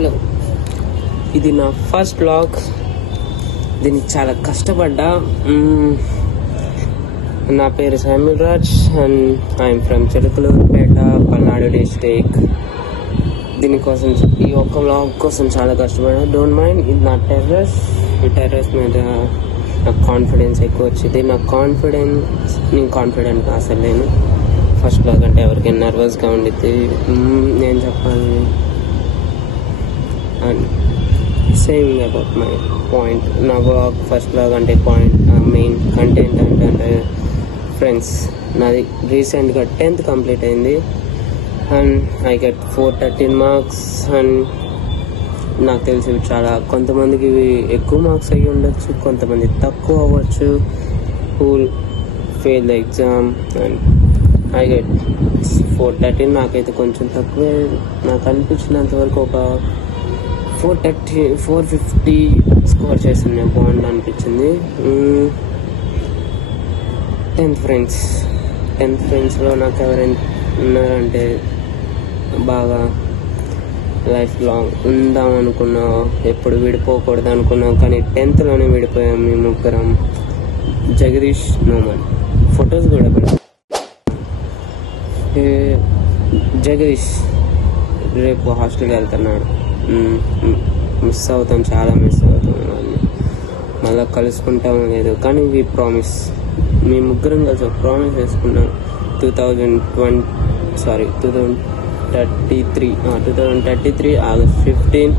Hello, ఇది నా first vlog. దీనికి చాలా కష్టపడ్డా. నా పేరు Samuel Raj and I'm from Chilakaluripet, Palnadu district. దీనికోసం ఈ ఒక్క వ్లాగ్ కోసం చాలా కష్టపడ్డా. Don't mind. ఇది నా టెర్రస్ మీద నాకు కాన్ఫిడెన్స్ ఎక్కువ వచ్చింది. నేను కాన్ఫిడెంట్ అసలు లేను. ఫస్ట్ వ్లాగ్ అంటే ఎవరికైనా నర్వస్గా ఉండిద్ది. నేను చెప్పాలి and same about my point. నా వ్లాగ్ ఫస్ట్ వ్లాగ్ అంటే పాయింట్ మెయిన్ కంటెంట్ అంటే ఫ్రెండ్స్. నాది రీసెంట్గా 10th కంప్లీట్ అయింది and I get 413 marks. And నాకు తెలిసి చాలా కొంతమందికి ఇవి ఎక్కువ మార్క్స్ అయ్యి ఉండొచ్చు, కొంతమంది తక్కువ అవ్వచ్చు. Whole fail the exam and I get 413. నాకైతే కొంచెం తక్కువే. నాకు అనిపించినంత వరకు ఒక 450 స్కోర్ చేసిన బాగుంది అనిపించింది. 10th ఫ్రెండ్స్లో నాకు ఎవరైనా ఉన్నారంటే బాగా లైఫ్ లాంగ్ ఉందాం అనుకున్నా, ఎప్పుడు విడిపోకూడదు అనుకున్నాం, కానీ 10thలోనే విడిపోయాం మీ ముగ్గురం. జగదీష్, నోమన్. ఫొటోస్ కూడా జగదీష్ రేపు హాస్టల్కి వెళ్తున్నాడు. చాలా మిస్ అవుతాం. మళ్ళీ కలుసుకుంటామో లేదు, కానీ వి ప్రామిస్. మీ ముగ్గురం కలిసి ఒక ప్రామిస్ వేసుకున్నాం. 2033 ఆగస్ట్ 15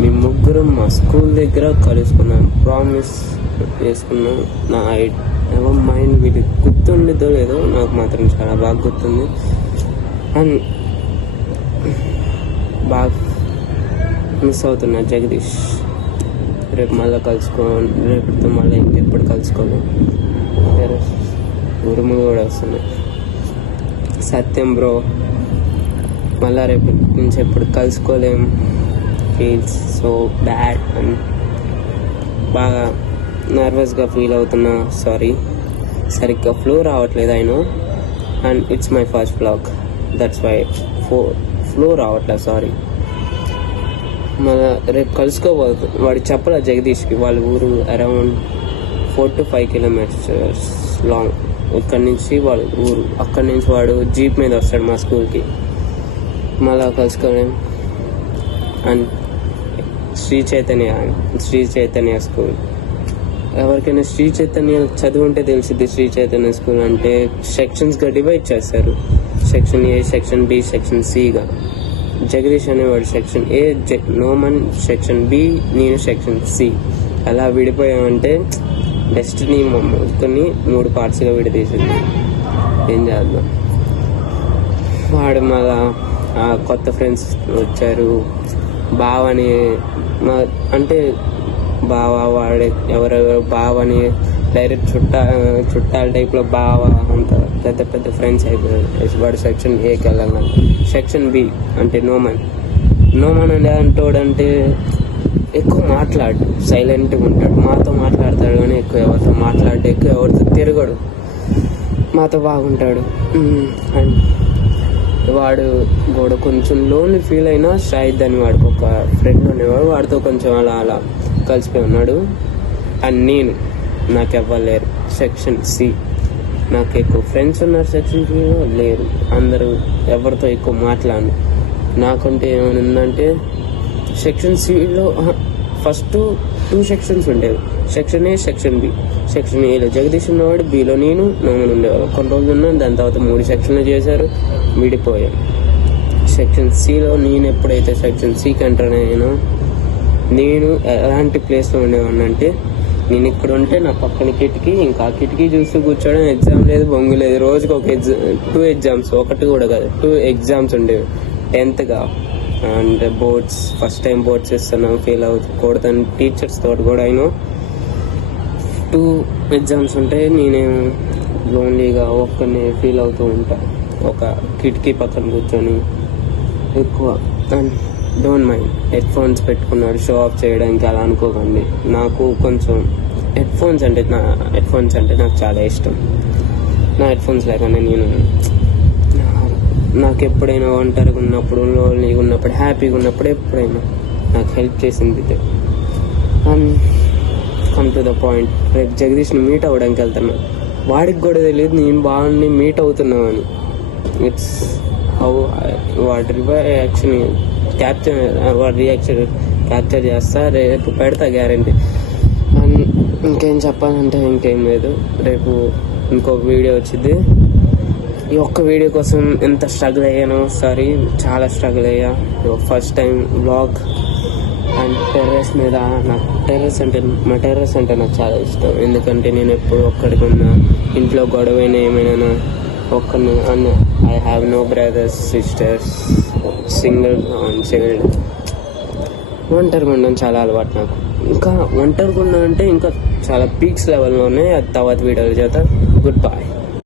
మీ ముగ్గురం మా స్కూల్ దగ్గర కలుసుకున్నాం. ప్రామిస్ వేసుకున్నాం. నా మైండ్ వీటికి గుర్తుండిద్దో లేదో, నాకు మాత్రం చాలా బాగా గుర్తుంది. అండ్ బాగా మిస్ అవుతున్నా జగదీష్. రేపు మళ్ళీ రేపటితో మళ్ళీ ఇంకెప్పుడు కలుసుకోలేం. ఉరుములు కూడా వస్తున్నాయి. సత్యం బ్రో, మళ్ళీ రేపు నుంచి ఎప్పుడు కలుసుకోలేం. ఫీల్స్ సో బ్యాడ్ అండ్ బాగా నర్వస్గా ఫీల్ అవుతున్నా. సారీ, సరిగ్గా ఫ్లో రావట్లేదు. I know, and it's my first vlog, that's why flow రావట్లేదు. సారీ. మళ్ళీ రేపు కలుసుకోబోదు. వాడు చెప్పలే జగదీష్కి, వాళ్ళ ఊరు అరౌండ్ 4 to 5 kilometers లాంగ్. ఇక్కడి నుంచి వాళ్ళ ఊరు. అక్కడి నుంచి వాడు జీప్ మీద వస్తాడు మా స్కూల్కి. మళ్ళీ కలుసుకోలేం. And Sri Chaitanya school. ఎవరికైనా శ్రీ చైతన్య చదువుంటే తెలిసింది. శ్రీ చైతన్య స్కూల్ అంటే సెక్షన్స్గా డివైడ్ చేస్తారు. Section A, section B, section సిగా. జగదీష్ అనేవాడు section A, Noman section B, నేను సెక్షన్ సి. అలా విడిపోయామంటే డెస్టినీ మొక్కని 3 పార్ట్స్గా విడదీసింది. ఏం చేద్దాం. వాడు మళ్ళా కొత్త ఫ్రెండ్స్ వచ్చారు. బావని అంటే వాడే ఎవరెవరు బావని డైరెక్ట్ చుట్టాల టైప్లో బావ అంత పెద్ద ఫ్రెండ్స్ అయిపోయారు. వాడు సెక్షన్ ఏకి వెళ్ళాలంటే. సెక్షన్ బి అంటే నోమన్ అంటే అంటోడంటే ఎక్కువ మాట్లాడు, సైలెంట్గా ఉంటాడు. మాతో మాట్లాడతాడు కానీ ఎక్కువ ఎవరితో మాట్లాడు, ఎక్కువ ఎవరితో తిరగడు. మాతో బాగుంటాడు. అండ్ వాడు కూడా కొంచెం లోన్లీ ఫీల్ అయినా షాహిద్ అని వాడికి ఒక ఫ్రెండ్ ఉండేవాడు. వాడితో కొంచెం అలా కలిసిపోయి ఉన్నాడు. అండ్ నాకు ఎవ్వలేరు. Section C. నాకు ఎక్కువ ఫ్రెండ్స్ ఉన్నారు. సెక్షన్ సిలో లేరు. అందరూ ఎవరితో ఎక్కువ మాట్లాడను. నాకంటే ఏమైనా ఉందంటే సెక్షన్ సిలో ఫస్ట్ 2 సెక్షన్స్ ఉండేవి. Section A, section B. Section ఏలో జగదీష్ ఉన్నవాడు, బిలో నోమన్ ఉండేవాడు. కొన్ని రోజులు ఉన్నాను. దాని తర్వాత 3 సెక్షన్లు చేశారు, విడిపోయాను. సెక్షన్ సిలో నేను ఎప్పుడైతే సెక్షన్ సికి ఎంటర్ అయ్యానో, నేను ఎలాంటి ప్లేస్లో ఉండేవాడిని అంటే, నేను ఇక్కడ ఉంటే నా పక్కన కిటికీ, ఇంకా కిటికీ చూస్తూ కూర్చోవడం. ఎగ్జామ్ లేదు, బొంగు లేదు. రోజుకి ఒక 2 ఎగ్జామ్స్, ఒకటి కూడా కాదు, 2 ఎగ్జామ్స్ ఉండేవి 10thగా. And boards, first time boards ఇస్తున్నాను, ఫెయిల్ అవ్వకూడదని టీచర్స్ తోటి కూడా అయినా 2 ఎగ్జామ్స్ ఉంటాయి. నేనే లోన్లీగా ఒక్కనే ఫీల్ అవుతూ ఉంటా, ఒక కిటికీ పక్కన కూర్చొని ఎక్కువ. And don't mind. Head phones పెట్టుకున్నాడు షో ఆఫ్ చేయడానికి, అలా అనుకోకండి. నాకు కొంచెం హెడ్ ఫోన్స్ అంటే నాకు చాలా ఇష్టం. నా హెడ్ ఫోన్స్ లేకుండా నాకు ఎప్పుడైనా ఒంటరిగా ఉన్నప్పుడు, లోన్లీగా ఉన్నప్పుడు, హ్యాపీగా ఉన్నప్పుడు, ఎప్పుడైనా నాకు హెల్ప్ చేసింది ఇదే. And come to the point, రేపు జగదీష్ని మీట్ అవ్వడానికి వెళ్తున్నా. వాడికి కూడా తెలియదు నేను బాగుండి మీట్ అవుతున్నామని. ఇట్స్ హౌ వాడి రియాక్షన్ క్యాప్చర్, వాడి రియాక్షన్ క్యాప్చర్ చేస్తా, రేపు పెడతా గ్యారంటీ. అండ్ ఇంకేం చెప్పాలంటే ఇంకేం లేదు. రేపు ఇంకో వీడియో వచ్చింది. ఈ ఒక్క వీడియో కోసం ఎంత స్ట్రగుల్ అయ్యానో, సారీ చాలా స్ట్రగుల్ అయ్యా. First time vlog and terrace మీద. నాకు మా టెర్రస్ అంటే నాకు చాలా ఇష్టం. ఎందుకంటే నేను ఎప్పుడు ఒక్కడికి ఉన్నా, ఇంట్లో గొడవైనా ఏమైనా ఒక్కడిని అన్న. I have no brothers sisters, single child. ఒంటరిగా ఉండడం చాలా అలవాటు నాకు. ఇంకా ఒంటరిగా ఉన్నా అంటే ఇంకా చాలా పీక్స్ లెవెల్లో ఉన్నాయి. అది తర్వాత వీడియోలు చేత. Good bye.